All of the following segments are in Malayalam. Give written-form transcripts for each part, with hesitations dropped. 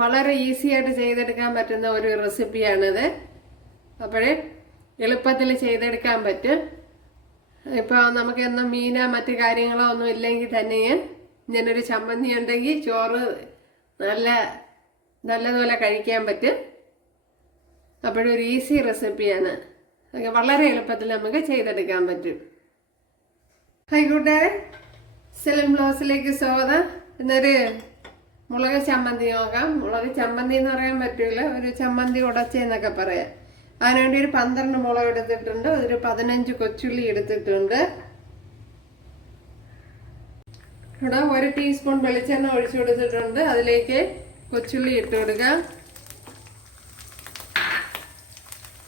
വളരെ ഈസി ആയിട്ട് ചെയ്തെടുക്കാൻ പറ്റുന്ന ഒരു റെസിപ്പിയാണിത്. അപ്പോഴേ എളുപ്പത്തിൽ ചെയ്തെടുക്കാൻ പറ്റും. ഇപ്പോൾ നമുക്ക് എന്നും മീനോ മറ്റു കാര്യങ്ങളോ ഒന്നും ഇല്ലെങ്കിൽ തന്നെ ഇങ്ങനൊരു ചമ്മന്തി ഉണ്ടെങ്കിൽ ചോറ് നല്ലതുപോലെ കഴിക്കാൻ പറ്റും. അപ്പോഴൊരു ഈസി റെസിപ്പിയാണ്. വളരെ എളുപ്പത്തിൽ നമുക്ക് ചെയ്തെടുക്കാൻ പറ്റും. ഹായ് കൂട്ടുകാരെ, സെലിം ബ്ലോസിലേക്ക് സ്വാഗതം. ഇന്നൊരു മുളക് ചമ്മന്തി നോക്കാം. മുളക് ചമ്മന്തി എന്ന് പറയാൻ പറ്റില്ല, ഒരു ചമ്മന്തി ഉടച്ചെന്നൊക്കെ പറയാം. അതിനുവേണ്ടി ഒരു 12 മുളക് എടുത്തിട്ടുണ്ട്, ഒരു 15 കൊച്ചുള്ളി എടുത്തിട്ടുണ്ട്. ഇവിടെ 1 ടീസ്പൂൺ വെളിച്ചെണ്ണ ഒഴിച്ചു കൊടുത്തിട്ടുണ്ട്. അതിലേക്ക് കൊച്ചുള്ളി ഇട്ട് കൊടുക്കാം.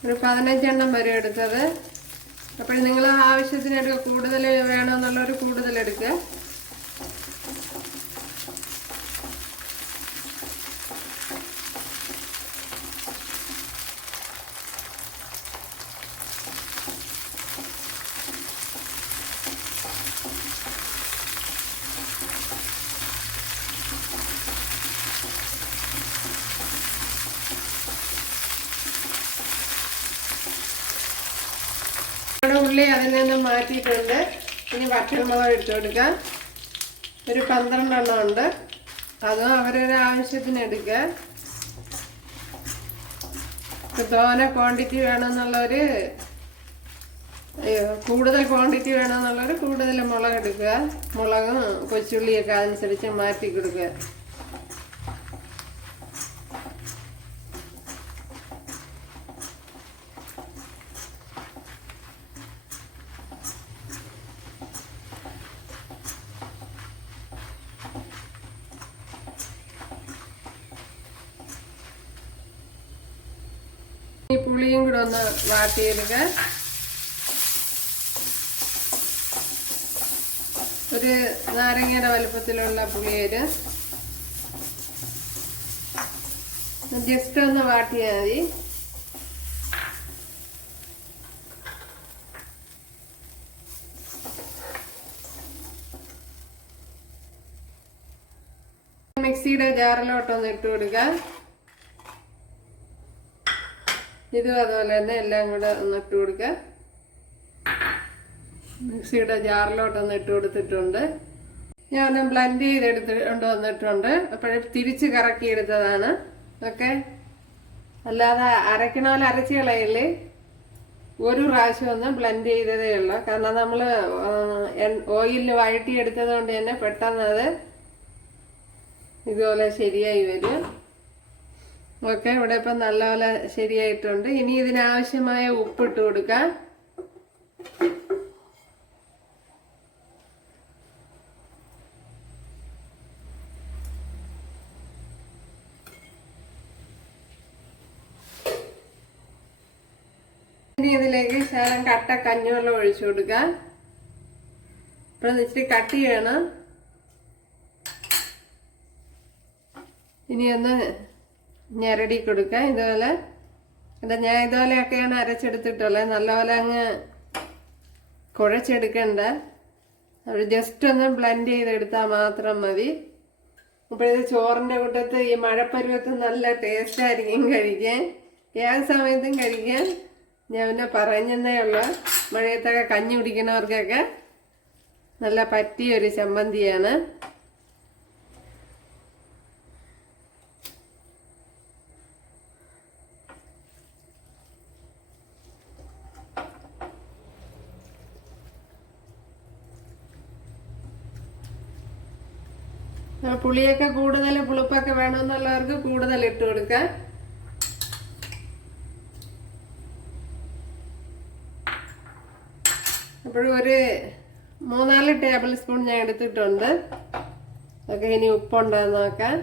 ഒരു 15 എണ്ണം വരെ എടുത്തത്. അപ്പോൾ നിങ്ങൾ ആവശ്യത്തിന് കൂടുതൽ വേണമെന്നുള്ളവർ കൂടുതൽ എടുക്കുക. ഉള്ളി അതിൽ നിന്ന് മാറ്റിയിട്ടുണ്ട്. ഇനി വറ്റൽമുളക് ഇട്ട് കൊടുക്കാം. ഒരു 12 എണ്ണം ഉണ്ട്. അതും അവരൊരു ആവശ്യത്തിന് എടുക്കുക. തോനെ ക്വാണ്ടിറ്റി വേണമെന്നുള്ളവർ, കൂടുതൽ ക്വാണ്ടിറ്റി വേണമെന്നുള്ളവർ കൂടുതൽ മുളക് എടുക്കുക. മുളകും കൊച്ചുള്ളിയൊക്കെ അനുസരിച്ച് മാറ്റി കൊടുക്കുക. ഈ പുളിയും കൂടെ ഒന്ന് വാട്ടിയെടുക്കുക. ഒരു നാരങ്ങയുടെ വലുപ്പത്തിലുള്ള പുളിയൊരു ജസ്റ്റ് ഒന്ന് വാട്ടിയാൽ മതി. മിക്സിയുടെ ജാറിലോട്ടൊന്ന് ഇട്ട് കൊടുക്കുക. ഇതും അതുപോലെ തന്നെ എല്ലാം കൂടെ ഒന്ന് ഇട്ട് കൊടുക്കുക. മിക്സിയുടെ ജാറിലോട്ടൊന്ന് ഇട്ട് കൊടുത്തിട്ടുണ്ട്. ഞാൻ ബ്ലെൻഡ് ചെയ്തെടുത്തുകൊണ്ട് വന്നിട്ടുണ്ട്. അപ്പോഴും തിരിച്ച് കറക്കി എടുത്തതാണ്. ഓക്കെ, അല്ലാതെ അരക്കണ പോലെ അരച്ച് കളയില്ലേ. ഒരു പ്രാവശ്യം ഒന്ന് ബ്ലെൻഡ് ചെയ്തതേ ഉള്ളൂ. കാരണം നമ്മൾ ഓയിലിൽ വഴറ്റിയെടുത്തത് കൊണ്ട് തന്നെ പെട്ടെന്ന് അത് ഇതുപോലെ ശരിയായി വരും. ഓക്കെ, ഇവിടെ ഇപ്പം നല്ലപോലെ ശരിയായിട്ടുണ്ട്. ഇനി ഇതിനാവശ്യമായ ഉപ്പിട്ട് കൊടുക്കാം. ഇനി ഇതിലേക്ക് ശകലം കട്ട കഞ്ഞിവെള്ളം ഒഴിച്ചു കൊടുക്കാം. ഇപ്പം ഇച്ചിരി കട്ടി വേണം. ഇനി ഒന്ന് ഞെരടി കൊടുക്കുക. ഇതുപോലെ ഞാൻ ഇതുപോലെയൊക്കെയാണ് അരച്ചെടുത്തിട്ടുള്ളത്. നല്ലപോലെ അങ്ങ് കുഴച്ചെടുക്കണ്ട, അത് ജസ്റ്റ് ഒന്ന് ബ്ലെൻഡ് ചെയ്തെടുത്താൽ മാത്രം മതി. അപ്പോൾ ഇത് ചോറിൻ്റെ കൂട്ടത്ത് ഈ മഴപ്പരുവത്ത് നല്ല ടേസ്റ്റ് ആയിരിക്കും കഴിക്കാൻ. ഏത് സമയത്തും കഴിക്കാൻ. ഞാൻ പിന്നെ പറഞ്ഞതേ ഉള്ളൂ, മഴയത്തൊക്കെ കഞ്ഞി കുടിക്കുന്നവർക്കൊക്കെ നല്ല പറ്റിയൊരു ചമ്മന്തിയാണ്. പുളിയൊക്കെ കൂടുതൽ, പുളിപ്പൊക്കെ വേണമെന്നുള്ളവർക്ക് കൂടുതൽ ഇട്ട് കൊടുക്കാം. അപ്പോഴും ഒരു 3-4 ടേബിൾ സ്പൂൺ ഞാൻ എടുത്തിട്ടുണ്ട്. ഒക്കെ ഇനി ഉപ്പുണ്ടോ എന്ന് നോക്കാം.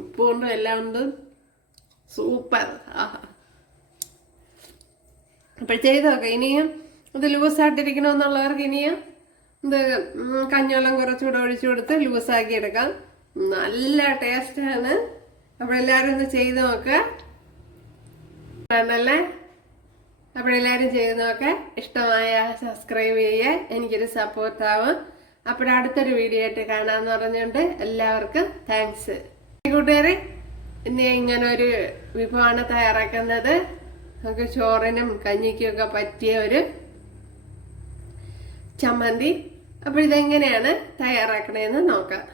ഉപ്പുകൊണ്ടും എല്ലാം ഉണ്ട്. സൂപ്പർ. അപ്പോൾ ചെയ്ത് നോക്കാം. ഇനിയും ഇത് ലൂസായിട്ടിരിക്കണമെന്നുള്ളവർക്ക് ഇനിയും ഇത് കഞ്ഞിവെള്ളം കുറച്ചുകൂടെ ഒഴിച്ചു കൊടുത്ത് ലൂസാക്കി എടുക്കാം. നല്ല ടേസ്റ്റാണ്. അപ്പോൾ എല്ലാവരും ഒന്ന് ചെയ്ത് നോക്കുക. ആണല്ലേ? അപ്പോൾ എല്ലാവരും ചെയ്ത് നോക്കുക. ഇഷ്ടമായ സബ്സ്ക്രൈബ് ചെയ്യുക, എനിക്കൊരു സപ്പോർട്ടാവും. അപ്പോൾ അടുത്തൊരു വീഡിയോ ആയിട്ട് കാണാമെന്ന് പറഞ്ഞുകൊണ്ട് എല്ലാവർക്കും താങ്ക്സ്. കൂട്ടുകാരെ, ഇനി ഇങ്ങനെ ഒരു വിഭവമാണ് തയ്യാറാക്കുന്നത്. നമുക്ക് ചോറിനും കഞ്ഞിക്കും ഒക്കെ പറ്റിയ ഒരു ചമ്മന്തി. അപ്പോൾ ഇതെങ്ങനെയാണ് തയ്യാറാക്കണേന്ന് നോക്കാം.